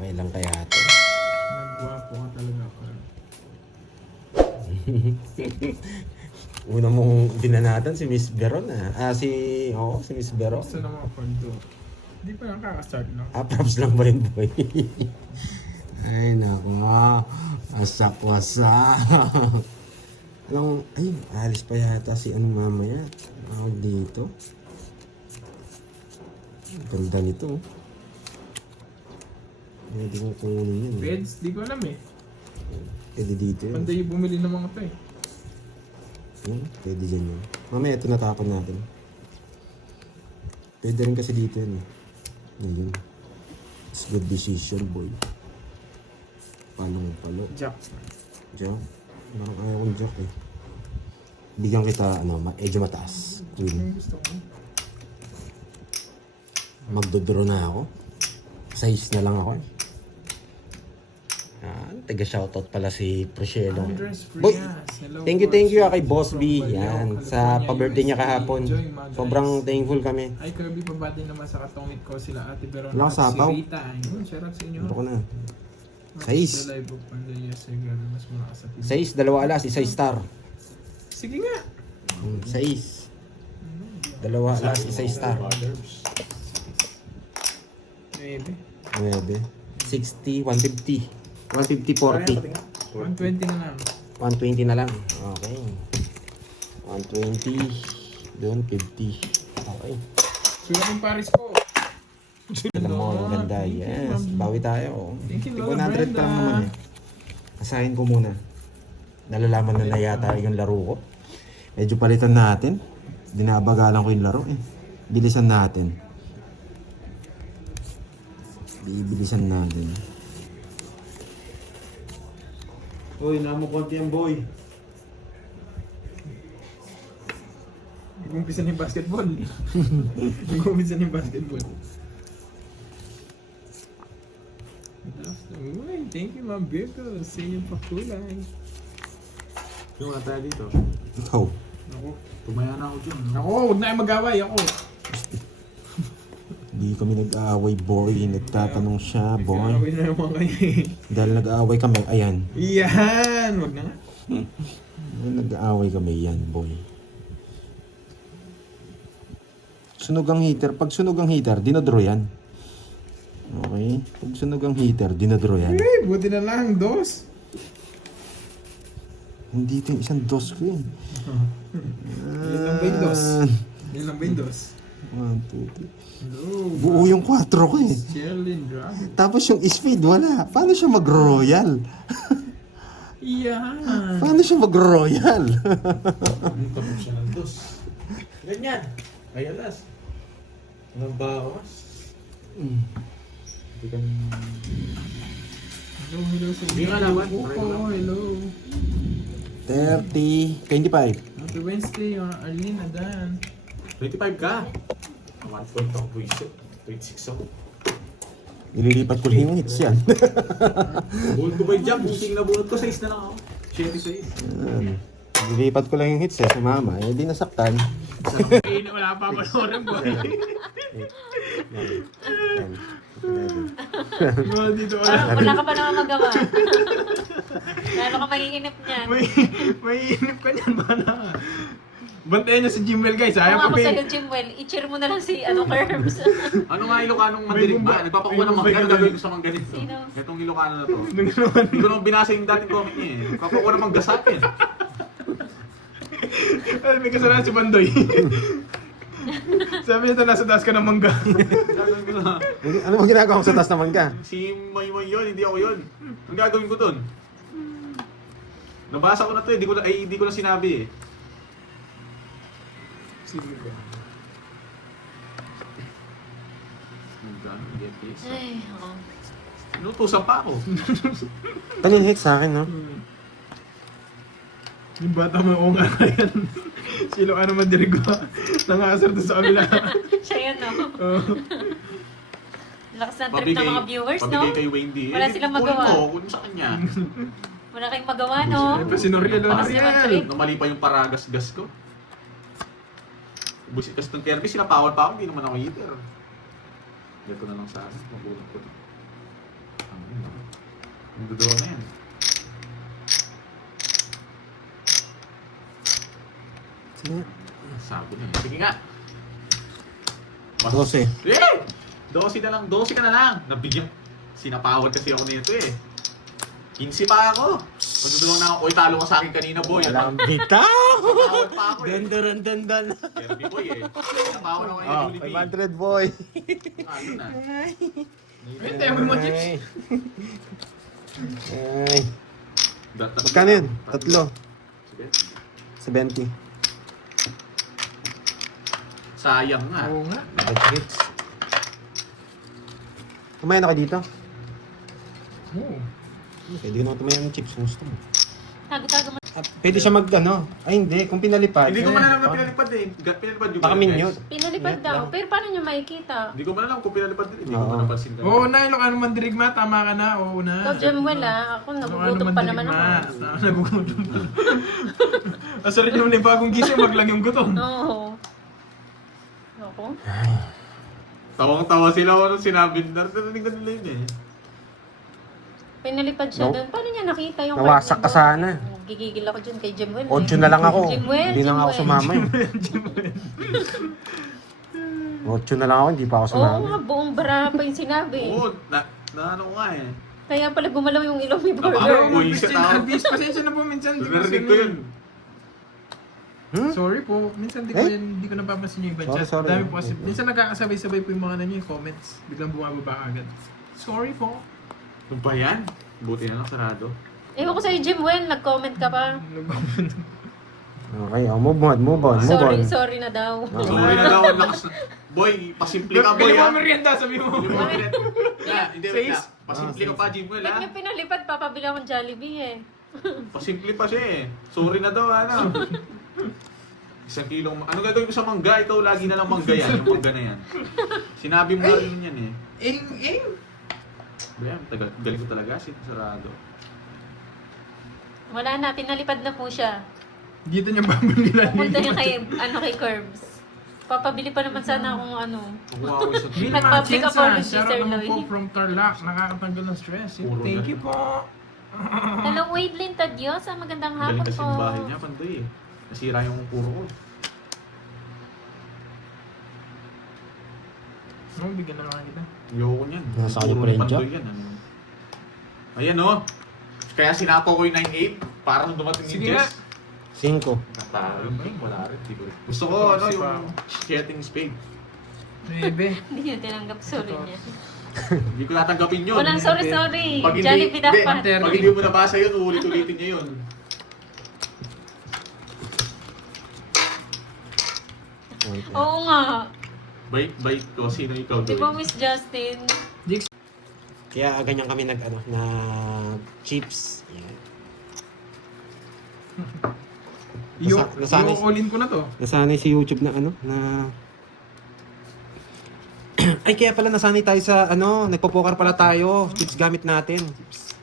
Okay lang kaya ito. Nagwapo ka talaga ako. Una mong binanatan si Miss Veron si Miss Veron. Gusto naman ako doon. Hindi pa lang kakastart, no? Props lang ba rin, boy? Ay, naku. Wasak-wasak. Alam, ay, alis pa yata si mamaya. Ako dito. Ganda nito. Pwede mo kunin yan. Beds, di ko alam eh. Pwede dito yun. Panday yung bumili ng mga to eh. Pwede dyan yun. Mamaya ito natapon natin. Pwede rin kasi dito yun. Ayun. It's good decision, boy. Palong-palo. Jack. Jack? Parang ayaw kong jack eh. Bigyan kita, medyo mataas. Yung Queen. gusto ko. Magdodraw na ako. Size na lang ako eh. Taga-shoutout pala si Prochelo. Andres Boy, Frias. Hello, thank you Kay Boss B. From Yan, Baleo, sa California, pa-birthday niya USA. kahapon. Enjoy, mga guys. Sobrang thankful kami. Ay, Kirby, pabati naman sa katungit ko sila Ate Veron Wala at kang sapaw? si Rita. Ayun, shout out sa inyo. Ito ko na. Mas Size. The live of Panday, yes, ay grabe, mas malakas sa TV. Size, 2 alas, isa star. Sige nga. Size. 2 alas, isa star. Maybe. 9. 60, 150. 150, 40. 120 na lang. 120 na lang. Okay. 120. Doon, 50. Okay. Sulat yung Paris ko. Alam mo, ang ganda. Yes. Bawi tayo. Thank you, Tig Lola 100 Brenda. ka lang naman eh. Asahin ko muna. Nalalaman na yata yung laro ko. Medyo palitan natin. Dinabagalan ko yung laro eh. Bilisan natin. Bibilisan natin. Uy, namo konti yan, boy. Nag-umpisa na yung basketball. Nag-umpisa na yung basketball. Uy, thank you, Ma'am Virgo. Sa inyong pakulay. Yung nga tayo dito. Ikaw. Ako. Tumaya na ako dyan. Ako, huwag na kayo mag-away. Ako. Hindi kami nag-aaway, boy. Nagtatanong siya, boy. Nag-away na naman kayo eh. Dahil nag-aaway kami, ayan. Iyan! Huwag na nga. Nag-aaway kami, yan, boy. Sunog ang heater. Pag sunog ang heater, dinodraw yan. Okay? Pag sunog ang heater, dinodraw yan. Eh, buti na lang. Dos. Hindi ito yung isang dos ko eh. Ilan lang ba yung dos? Ilan lang ba yung dos? 1, 2, 3. Hello. Buo yung 4 ko eh. Sherlyn Drago. Tapos yung speed, wala. Paano siya mag-royal? Iyan. Paano siya mag-royal? Tapos siya ng dos. Ganyan. Ay alas. Ang bawas. Hindi kami... Hello sa Hindi nga naman. Hello. 30, 25. Happy Wednesday, Arlene, Adan. 25 ka. 1 point ako buwisit. 26 ako. Nililipat ko lang yung hits yan. Bunot ko ba yung jump? Busing na bunot ko. 6 na lang ako. 76. Yan. Nililipat ko lang yung hits eh, sa mama. Eh, di nasaktan. Wala pa panoorin po. Dito Wala ka pa naman magawa. Lalo ka maiinip niyan. may inip ka niyan, bana. Bantayan niya si Jimmel, guys. Kung Ayaw ako pa sa'yo, Jimwell, i-cheer mo na lang si Curbs. Ano nga Ilocanong madilig ba? Nagpapakuha ng mangga. Ano gagawin ko sa mangga nito? Sino? Itong Ilocano na to. Hindi ko naman binasa yung dating comic niya eh. Nagpapakuha ng mangga sa akin. Ay, may kasalanan si Bandoy. Sabi niya, nasa taas ka ng mangga. Gagawin ko na. Ano mo ginagawa ko sa taas naman ka? Si Moy yun, hindi ako yun. Ang gagawin ko dun? Nabasa ko na to eh. Hindi ko na sinabi eh. Sige ba? Ay, ako. Inutusan pa ako. Tanin hits sa akin, no? Yung bata mo yung nga na yan. Silo ka naman dirigo. Nangasar doon sa kabila. Siya yun, no? Oh. Lakas ng trip ng mga viewers, no? Pabigay kay Wendy. Wala silang magawa. Kunin mo sa kanya. Wala kayong magawa, no? Siyempre si Noriel. Lakas naman trip. Namali pa yung paragas-gas ko. Busit kasi itong Kirby, sinapawan pa ako. Hindi naman ako heater. Ito na lang sa akin. Mabulot ko. Ang duduwa na yan. Sige. Sabo na yan. Sige nga. 12. Eh! 12 na lang. 12 ka na lang. Nabigyan. Sinapawad kasi ako nito eh. 15 pa ako. Magduduwa na ako. Uy, talo ka sa akin kanina, boy. Alam bitaw! Sinapawad pa ako eh. Dandaran-dandan. Kirby boy eh. Sinapawad ako kay Oh, Jollibee. 500 boy. Talo na. Ay, tayo mo chips. Ay. Magkano yun? Tatlo. Sige. 70. Sayang nga. Oo nga. Bad hits. Kumain ako dito. Oo. Pwede ko naman tumayan ng chips kung gusto mo. Tago-tago mo. Pwede siya mag ano. Ay hindi, kung pinalipad. Hindi ko man alam na pinalipad eh. Pinalipad yung Baka guys. minute. Pinalipad daw. Pero paano niya makikita? Hindi ko man alam kung pinalipad din. Hindi ko Oo. man napansin ka. Oo na, Ilocano Mandirigma. Tama ka na. Oo na. Ikaw, Jemuel Ako nagugutom pa naman ako. Nagugutom pa. Sorry naman yung bagong gising, wag lang yung gutom. Oo. Ako? Tawang-tawa sila ako nung sinabi. Narinig ko nila yun eh. Pinalipad siya No. doon. Paano niya nakita yung Nawasak ka sana. Gigigil ako dyan kay Jemuel. 8 na lang ako. Jemuel, Hindi na nga ako Jemuel. sumama eh. 8 na lang ako, hindi pa ako Oo sumama. nga, buong bara pa yung sinabi. Oo, na ano ko nga eh. Kaya pala gumalaw yung ilong ni Napaka- Burger. Uy, isa tao. Abis, pasensya na po minsan. di ko Narinig ko yun. Sorry po, minsan di ko yan, di ko napapansin yung iba Sorry, chat. sorry. Dami po kasi, minsan nagkakasabay-sabay po yung mga yung comments. Biglang bumababa agad. Sorry po. Ano ba yan? Buti na lang sarado. Ewan ko sa'yo, Jemuel. Nag-comment ka pa. Okay, oh, move on, move on, move on. Sorry na daw. Sorry na daw, ang lakas na. Boy, pasimple ka boy Bili mo ha. merienda, sabi mo. Hindi mo merienda. Hindi, wait Says? na. Pasimple ka pa, Jimwell Ba't ha. niya pinalipad? Papabili akong Jollibee eh. Pasimple pa siya eh. Sorry na daw, ano. 1 kilong... Ano gagawin ko sa mangga? Ikaw lagi na lang mangga yan, yung mangga na yan. Sinabi mo na rin yan eh. Ing. Bayan, galing ko talaga, sarado. Wala na, pinalipad na po siya. Dito niya babalik nila. Pupunta niya kay Curbs. Papabili pa naman sana akong ano. Kukuha ko isang Hindi kilo. naman, Nag-public Chensa. apology, Shout Sir out naman Loy. po from Tarlac. Nakakatanggal ng stress. Puro Thank na. you po. Hello, Wadelin Tadyo. Sa magandang hapon Galing kasi po. yung bahay niya, pandoy eh. Nasira yung puro ko. No, bigyan na lang kita. Ayoko niyan. Nasa kanya Puro pa rin pandoy dyan. yan. Ano. Ayan oh. Kaya sinapo ko yung 9-8 para nung dumating Sige yung na. Jess. 5. Katalo. Wala rin. Di ko rin. Gusto ko ano yung shedding spade. Bebe. Hindi niya tinanggap. Sorry niya. Hindi ko natanggapin yun. Walang sorry. Pag hindi, Jollibee dapat. hindi, pag hindi mo nabasa yun, uulit-ulitin niya yun. Oo nga. Bait ko. Sino ikaw Di doon? ba, Miss Justin? Kaya ganyan kami nag chips. Yan. Nasanay- All-in ko na to. Nasanay si YouTube na na ay kaya pala nasanay tayo sa nagpo-poker pala tayo. Chips gamit natin.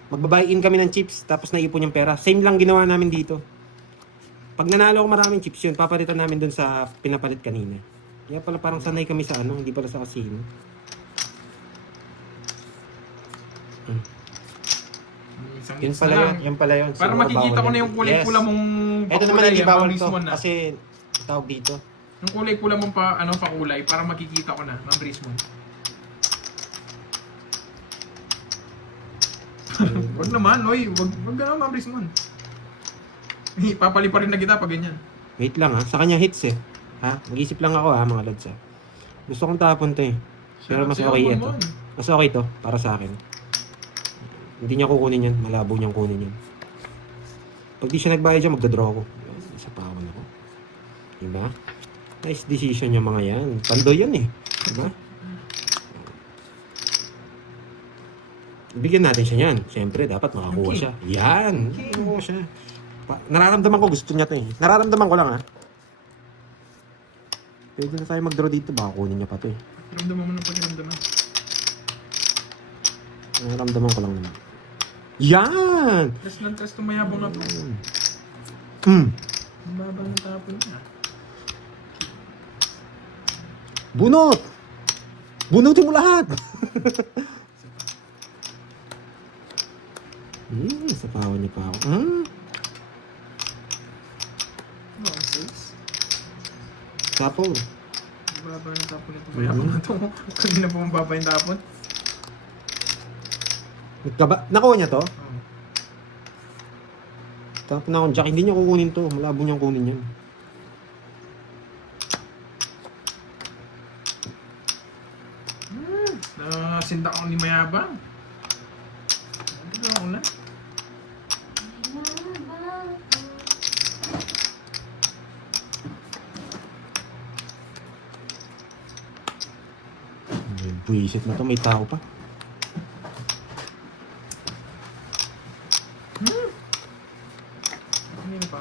Magbabuy in kami ng chips tapos naipon yung pera. Same lang ginawa namin dito. Pag nanalo ko maraming chips yun, papalitan namin dun sa pinapalit kanina. Kaya pala parang sanay kami sa hindi pala sa casino. Isang Yun hits pala na yun, lang. yan pala yun. Para Siguro makikita bawal ko na yan. yung kulay pula mong Ito naman pakulay, hindi yan, bawal mabilis to mo na. kasi tawag dito. Yung kulay pula mong pakulay para makikita ko na, mabilis mo. Wag naman, oy, wag gano'n, mabilis mo. Papali pa rin na kita pag ganyan. Wait lang sa kanya hits eh. Mag-isip lang ako mga lads Gusto kong tapon to eh. Pero mas okay ito. Mas okay to para sa akin. Hindi niya kukunin yan. Malabo niyang kunin yan. Pag di siya nagbayad dyan, magdadraw ako. Isa pa ako. Diba? Nice decision yung mga yan. Pandoy yan eh. Diba? Bigyan natin siya yan. Siyempre, dapat makakuha siya. Yan. Makakuha siya. Nararamdaman ko gusto niya to eh. Nararamdaman ko lang Pwede na tayo mag-draw dito. Baka kunin niya pa to eh. Pakiramdaman mo ng pakiramdaman. Nararamdaman ko lang naman. Yan! Test ng test tumayabong na to. Mm. Ang baba ng tapon niya. Bunot! Bunutin mo lahat! Sapawan niyo pa ako. Nonsense. Tapon. Baba yung tapon nito. Mayabang na to. Kanina pa mababa yung tapon. Nakuha niya to? Oh. Tapon na akong jack. Hindi niya kukunin to. Malabo niyang kunin yan. Nasindak ako ni Mayabang. Ano ako na? Buisit na to. May tao pa. Ano pa?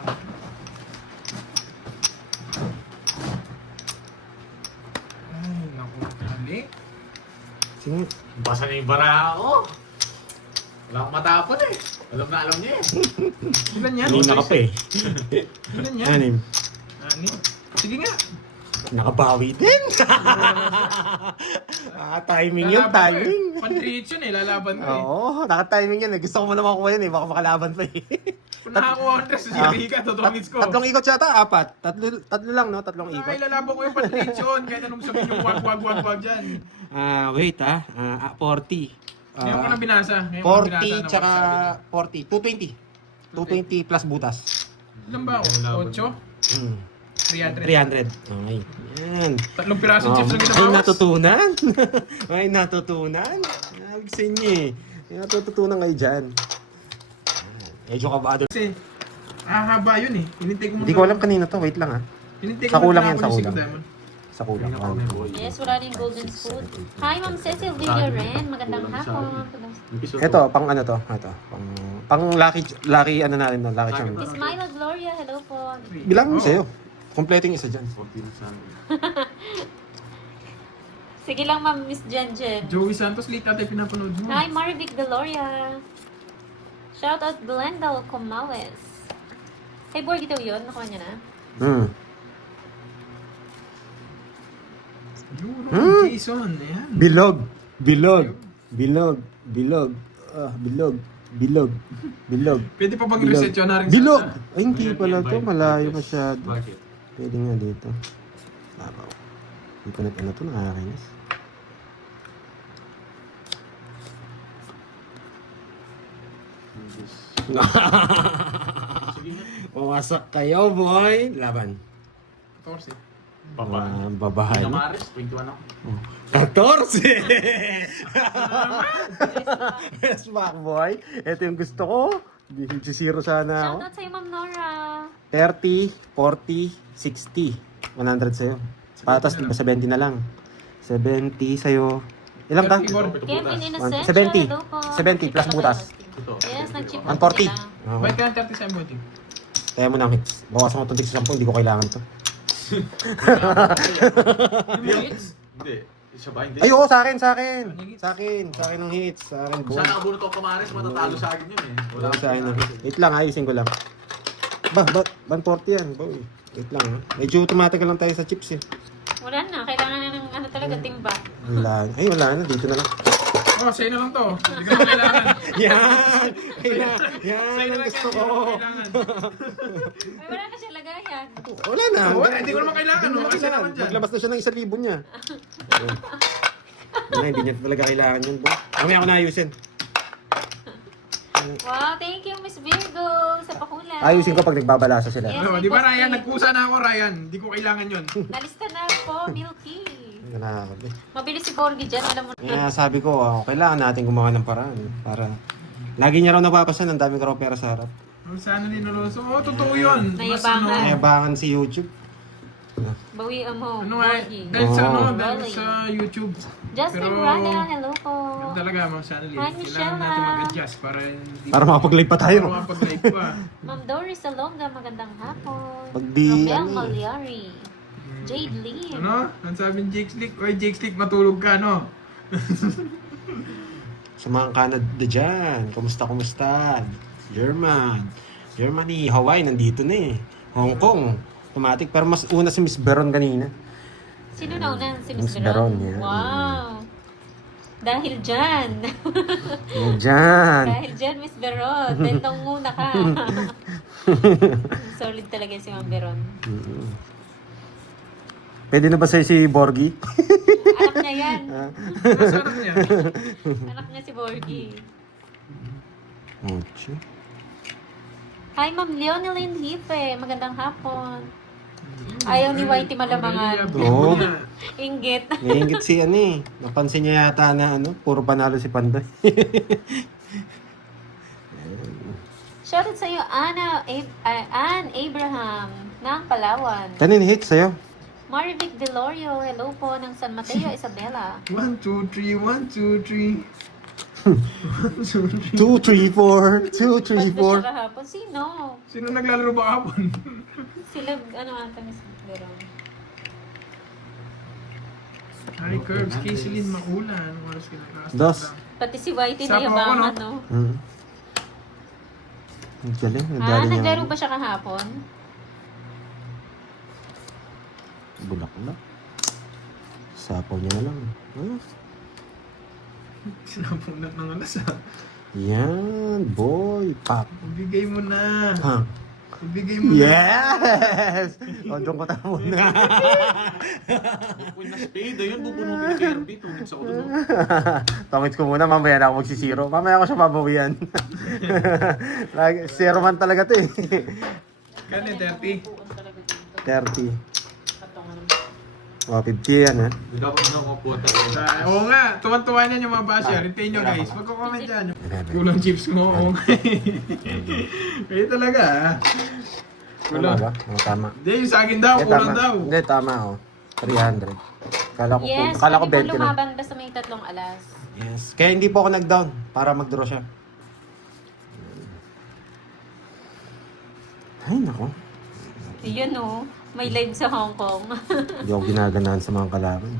Ay, naku. Hali. Sige. Basa na yung baraha ko. Wala akong matapon eh. Alam na alam niya eh. Ilan yan? Kanina ka pa eh. Ilan yan? Anim. Ani? Sige nga. Nakabawi din. Timing yun, Lalaban ko timing. eh. Pan-treats yun eh, lalaban ko eh. Oo, naka-timing yan. Gusto ko mo naman kuha yan eh. Baka makalaban pa eh. Kung nakakuha ko tres sa Jerica, totoongits ko. Tatlong ikot yata, apat. Tatlo lang, no? Tatlong ikot. Ay, lalaban ko yung pan-treats yun. Kahit anong sabihin yung wag dyan. Wait 40. Ngayon ko na binasa. Ngayon ko na binasa 40 na tsaka wag 40. 220 plus butas. Ilan ba ako? 8? Hmm. 300. 300. Okay. Yan. Tatlong pirasong chips lang May ginabawas. natutunan. May natutunan. Sabi sa inyo eh. May natutunan kayo dyan. Medyo kabado. Kasi, haba yun eh. Hinintay ko muna. Hindi ko alam kanina to. Wait lang ah. Hinintay ko Sa kulang muna yan, ako sa yung kulang. Six Diamond. Sa kulang. Yes, wala rin golden spoon. Hi, Ma'am Cecil Villaren. Magandang hapon. Ito, pang ano to? Ito, pang lucky ano natin no? Lucky charm. Miss Myla Gloria, hello po. Bilang mo sa'yo. Kompleto yung isa dyan. Sige lang, Ma'am Miss Jenjen. Joey Santos, late natin pinapanood mo. Hi, Marivic Deloria. Shout out Glendale Comales. Hey, Borg, ito yun. Nakuha niya na. Euro, Jason, ayan. Bilog. Bilog. Bilog. Bilog. Bilog. Bilog. Pwede pa bang Bilog. reset yun? Haring Bilog! salsa? Ay, hindi pala to. Malayo masyado. Bakit? Pwede nga dito. Labaw. Hindi ko na ano to. Nakakainis. Pumasok kayo, boy. Laban. 14. Babae. Pinamaris, 21 ako. 14! Yes, back, boy. Ito yung gusto ko. Hindi zero sana ako. Shout out sa'yo, Ma'am Nora. 30, 40, 60. 100 sa'yo. Patas, diba 70 na lang. 70 sa'yo. Ilang ka? Kevin Innocent. 70. Hello po. 70 plus butas. Yes, nag-chip 140. sila. Okay. Ba't ka ng 30 sa emoji? Kaya mo na ang hits. Bawasan mo itong tig sa 10, hindi ko kailangan to. Yung hits? Hindi. Isa ba? Hindi. Ay, oo, sa akin. Sa akin ang hits. Sa akin, boy. Sana abunot ako kamaris, matatalo sa akin yun eh. Wala sa akin. Wait lang, ayusin ko lang. 140 yan, boy. Wait lang, ha. Medyo tumatagal lang tayo sa chips, eh. Wala na. Kailangan na ng ano talaga, timba. Wala na. Ay, wala na. Dito na lang. Oh, sa'yo na lang to. Hindi ka na kailangan. Yan! Yan! Sa'yo na Ang lang gusto yan, ko. hindi ka kailangan. Ay, wala na siya lagayan. Wala na. Wala, hindi ko naman kailangan. Hindi No? niya Kasi kailangan. naman dyan. Maglabas na siya ng 1,000 niya. Wala, hindi niya talaga kailangan yun, boy. Mamaya ko na ayusin. Wow, thank you, Miss Virgo, sa pakulay. Ayusin ko pag nagbabalasa sila. Yes. Ano, di ba Ryan? Nagpusa na ako, Ryan. Hindi ko kailangan yun. Nalista na po, Milky. Grabe. Mabilis si Borgie dyan, alam mo na. Kaya sabi ko, kailangan natin gumawa ng paraan. Para lagi niya raw napapasan, ang dami ko raw pera sa harap. Sana linuluso. Oo, totoo yun. Mas Nayabangan. ano, Nayabangan si YouTube. Bawi mo, ano nga, Borgie. dahil sa, Oo. dahil sa YouTube. Justin Pero- Rada, hello po. Yun talaga, Ma'am Sanalyn. Hi, Kailangan Michelle. natin mag-adjust para hindi... Para makapag-live pa tayo. Para makapag-live pa. Ma'am Doris Salonga, magandang hapon. Pag di, Romel ano eh. Malyari. Jade Lee. Ano? Ang sabi ni Jake Slick, oy Jake Slick, matulog ka, no? Sa mga Canada dyan, kumusta? Germany, Hawaii, nandito na eh. Hong Kong, automatic. Pero mas una si Miss Beron kanina. Sino na una? Si Miss Miss Veron, Veron. yeah. Wow. Dahil dyan. Diyan. Dahil dyan, Miss Beron. Bentong muna ka. Solid talaga si Ma'am Beron. Pwede na ba sa'yo si Borgie? Anak niya yan. Masarap niya. Anak niya si Borgie. Ocho. Hi, Ma'am Leoneline Hipe. Magandang hapon. Ayaw ni Whitey malamangan. Oo. Inggit. Naiingit si ano eh. Napansin niya yata na ano, puro panalo si Pandoy. Shoutout sa iyo, Ann Abraham ng Palawan. Kanin hit sa'yo? Marivic Delorio, hello po ng San Mateo, Isabela. 1, 2, 3, 1, 2, 3. 1, 2, 3. 2, 3, 4. 2, 3, Ba't ba siya 4. kahapon? Sino? Sino naglalaro ba kapon? Sila, ano ata, Miss Beron. Hi, Curbs. Kaysilin Makulan. Oras kinakaas. Dos. Pati si Whitey na Sapaw ko, yabangan, no? no? Ang galing. Nadali niya. Naglaro ba siya kahapon? Bulaklak. Sapaw niya na lang. Sinapunat ng alas ah. Yan, boy. Pop. Ibigay mo na. Ha? Ibigay mo na. Yes! O, doon ko tamo na. Kung na spade, ayun, bubunutin ni Kirby. 2 minutes ako doon. Tangits ko muna, mamaya na ako magsisiro. Mamaya ako siya babawian. Zero man talaga to eh. Kani, 30. 30. O, 50 yan ha. Hindi ka pa nakakuha talaga. Oo nga, tuwan-tuwa niyan yung mga basya. Retain nyo guys. Magko-comment dyan. Kulang chips mo. Oo nga. Kaya talaga ah. Tama Kulang. ba? O, tama. Hindi, yung sa akin daw. Hindi, Kulang tama. daw. Hindi, tama o. 300. Kala ko, Yes, kala ko pwede 20 po na. lumaban basta may tatlong alas. Yes. Kaya hindi po ako nag-down para mag-draw siya. Ay, nako. Yun no, may live sa Hong Kong. Hindi ako ginaganahan sa mga kalaban.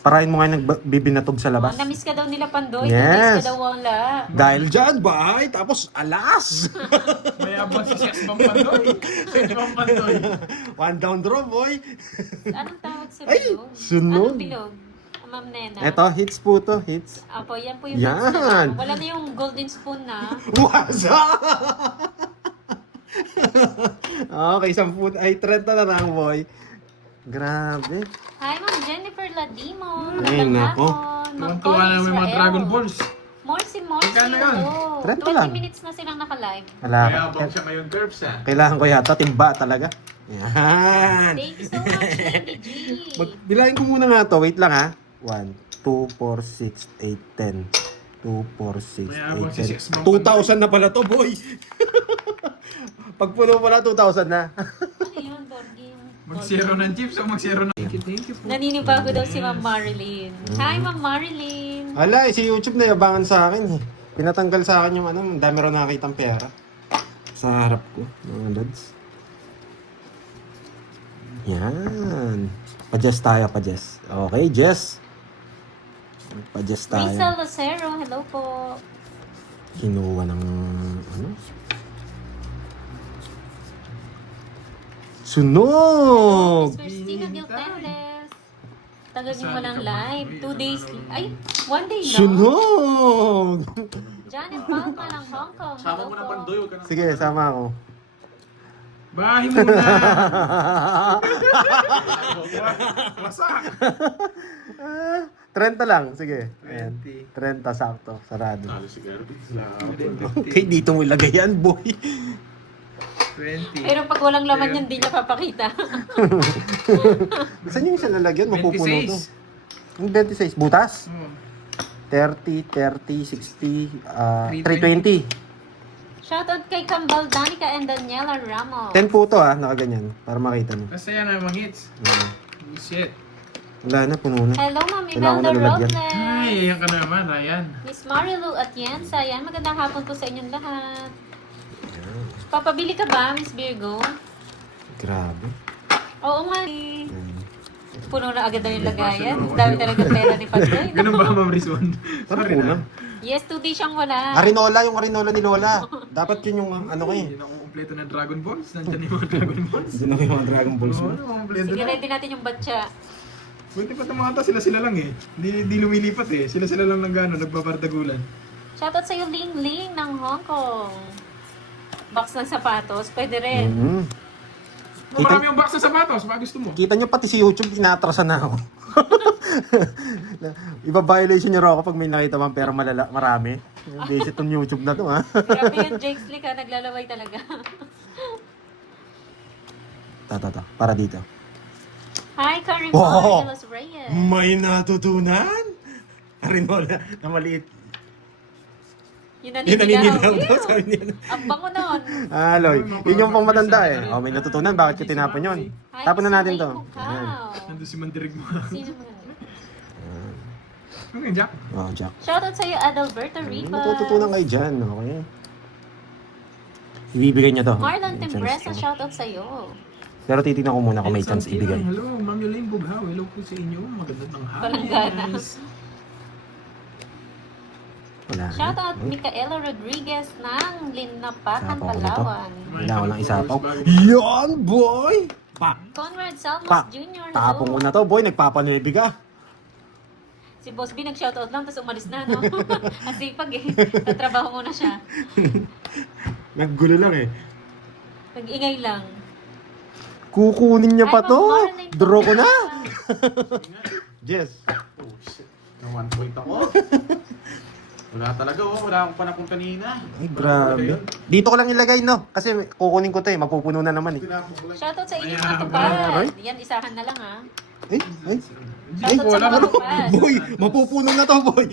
Parahin mo nga nagbibinatog sa labas. Na-miss ka daw nila Pandoy. Yes. Na-miss ka daw wala. Dahil dyan, bay! Tapos, alas! Mayabang si Sias Pampandoy. Si Pampandoy. One down draw, boy! Anong tawag sa Ay, bilog? sunod. Anong bilog? Ma'am Nena. Eto, hits po to, hits. Apo, yan po yung Yan. hits na lang. Wala na yung golden spoon na. Wasa! Okay, 10 ay 30 na lang, boy. Grabe. Hi, Ma'am Jennifer Ladimo. Ay, Magandang nako. hapon. Ma'am Tuwan-tuwa Connie na may mga Israel. Dragon Balls. Morsi, Magkano yun? 30 20 lang. minutes na silang naka-live. Wala. Kaya abang siya ngayon, Curbs ha. Kailangan ko yata timba talaga. Yan. Thank you so much, Andy G. Bilangin ko muna nga to. Wait lang ha. 1, 2, 4, 6, 8, 10. 2, 4, 6, May abang si Sias 8, Pampandoy. 10. 2,000 na pala to, boy. Pag puno mo na, 2,000 na. Ano yun, Borgie? Mag-zero ng chips o mag-zero ng... Thank you po. Naninibago daw si Ma'am Marilyn. Hi, Ma'am Marilyn. Ala, si YouTube na yabangan sa akin eh. Pinatanggal sa akin yung ano, ang dami raw nakakitang pera. Sa harap ko, mga lads. Yan. Pa-Jess tayo, pa-Jess. Okay, Jess. Pa-Jess tayo. Risa Lucero, hello po. Kinuha ng ano? Sunog! Miss Christina Giltendes. Tagal yung walang live. 2 days. Ay, 1 day lang. Sunog! Janet Palma ng Hong Kong. Sama Hello mo na po. Pandoy, huwag ka na. Sige, sama ako. Bahay mo na! Wasak! 30 lang, sige. Ayan. 20. 30 sakto, sarado. Talo si Kirby. Okay, dito mo ilagay yan, boy. 20. Pero pag walang laman yan, di niya papakita. Saan yung isa lalagyan? Mapupuno to. 26. Yung 26, butas? Oh. 30, 60, 320. Shoutout kay Kambal Danica and Daniela Ramos. 10 po to nakaganyan. Para makita mo. Kasi yan ang mga hits. Shit. Wala na, puno na. Hello, Ma'am Kailangan Imelda ko na lalagyan. Robles. Ay, yan ka naman, Ryan. Miss Marilu Atienza. Yan, magandang hapon po sa inyong lahat. Papabili ka ba, Miss Virgo? Grabe. Oo nga. Puno na agad na yung lagayan. Dami talaga pera ni Pandoy. Ganun ba, Ma'am Rizwan? Parang Sorry kulang. na. Yes, 2 days siyang wala. Arinola, yung Arinola ni Lola. Dapat yun yung ano ko eh. Hindi na kumpleto na Dragon Balls. Nandiyan yung mga Dragon Balls. Hindi na yung mga Dragon Balls Oo, mo. kumpleto Sige, na. ready natin yung batcha. Buti pa itong mga to, sila lang eh. Di lumilipat eh. Sila lang nagbabardagulan. Shoutout sa'yo, Ling Ling ng Hong Kong. Box ng sapatos, pwede rin. Marami yung box na sapatos, baka gusto mo. Kita nyo pati si YouTube, tinatrasan na ako. Iba-violation nyo ako pag may nakita mang pera marami. Basic tong YouTube na to, ha? Grabe yung Jake Slick ha, naglalaway talaga. Para dito. Hi, Karim Wow! de los Reyes. May natutunan? Arinola na maliit. Yun Yun naninilaw naninilaw. daw, sabi niya. Ang bango nun. Aloy, yun yung pang matanda eh. Oh, may natutunan, bakit yung tinapon yun? Hi, Tapon na natin Mr. to. Rainbow Ayan. Cow. Nandun si Mandirig mo. Sino mo? Okay, Jack. Oh, Jack. Shoutout sa'yo, Adalberto Rivas. Matututunan kayo dyan, okay? Ibibigay niya to. Marlon May chance Timbresa, to. shoutout sa'yo. Pero titignan ko muna kung may chance ibigay. Hello, Ma'am Yolaine Bughaw. Hello po sa inyo. Maganda ng hapon. Palanggana. Wala na. Shoutout Uy, Micaela Rodriguez ng Linapakan, sapaw ko na to. Palawan. Wala ko lang isapaw. Yan, boy! Pa! Conrad Salmos Pa! Jr. Tapong ko hello. na to, boy. Nagpapanuebi ka. Si Boss B nag-shoutout lang, tapos umalis na, no? Ang sipag eh. Tatrabaho muna siya. Naggulo lang eh. Nag-ingay lang. Kukunin niya pa Ay, to. Marlon Draw ko na. Timbresa. Yes. Oh, shit. Na 1 point ako. Wala talaga, oh. Wala akong panakong kanina. Ay, grabe. Dito ko lang ilagay, no? Kasi kukunin ko to eh. Mapupuno na naman eh. Tinapon ko lang. Shoutout sa inyong Ayan, matupad. Yan, isahan na lang ha. Ay, ay. Shoutout sa wala mga na. matupad. Boy, mapupuno na to, boy.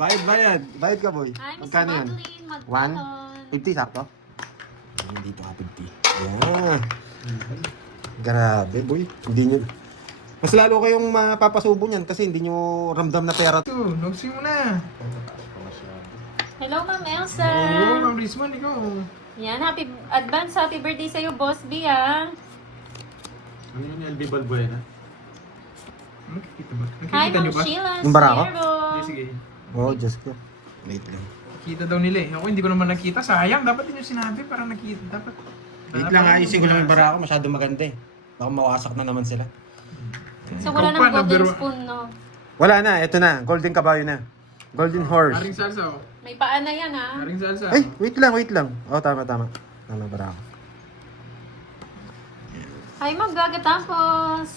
Bayad. Bayad ka, boy. Hi, Miss Magkano yan? Madeline 1? Magpaton. 50, sakto? Ay, dito ka, 50. Yeah. Grabe, boy. Hindi nyo... Mas lalo kayong mapapasubo niyan kasi hindi nyo ramdam na pera. Ito, nagsi mo na. Hello, Ma'am Elsa. Hello, Ma'am Rizman, ikaw. Yan, happy birthday sa'yo, Boss B, ah. Ano yun, LB Balbuena? Nakikita ba? Hi, Nakikita Ma'am niyo ba? Sheila Yung barako? Sierro. Sige. Oh, just ko. Late lang. Nakita daw nila eh. Ako hindi ko naman nakita. Sayang, dapat din yung sinabi. Parang nakita. Dapat. Wait lang, ayusin ko lang yung bara ko. Masyado maganda eh. Baka mawasak na naman sila. So, wala Ikaw pa, nang golden number spoon, no? Wala na, eto na. Golden kabayo na. Golden horse. Haring salsa oh. May paa na yan, ah. Haring salsa. Ay, wait lang. Oh, tama. Tama bara ako. Hi, Ma'am Gaga Tapos.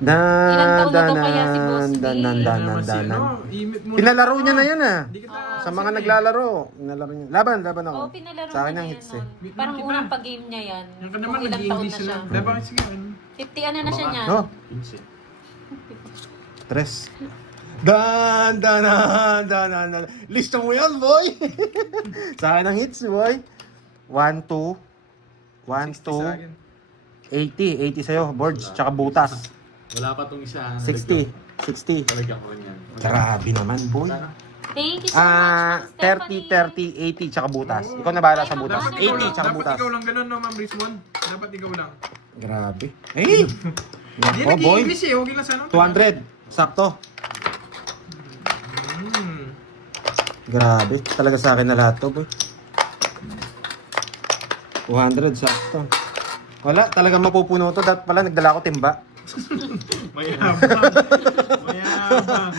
Dan, Ilang taon na daw kaya si Boss B? Imit mo Pinalaro niya na yan ah. Hindi kita. Sa mga naglalaro. Pinalaro niya. Laban ako. Oo, pinalaro Sa akin niya yung yan hits nun. eh. Parang Kita. unang pag-game niya yan. Yan ka naman, Kung ilang taon na nag-i-English siya. na. Dapat sige. 50 ano na siya niyan. Oh, 15. tres. Dan. Lista mo yan, boy. Sa akin ang hits, boy. 1, 2. 1, 2. 80 sa'yo, boards, tsaka butas. Wala pa tong isa. 60. Talagyan ko rin yan. Grabe naman, boy. Sana. Thank you so much, Ma'am 30, Stephanie. 80, tsaka butas. Ikaw na bahala sa butas. Dapat ikaw 80, lang. tsaka Dapat butas. ikaw lang ganun, no, Ma'am Rizwan. Dapat ikaw lang. Grabe. Eh! Hindi, Nako, boy. nag-i-English eh. Okay lang sana. 200. Sakto. Hmm. Grabe. Talaga sa akin na lahat to, boy. 200, sakto. Wala, talagang mapupuno to. Dapat pala nagdala ko timba. Mayabang. Mayabang.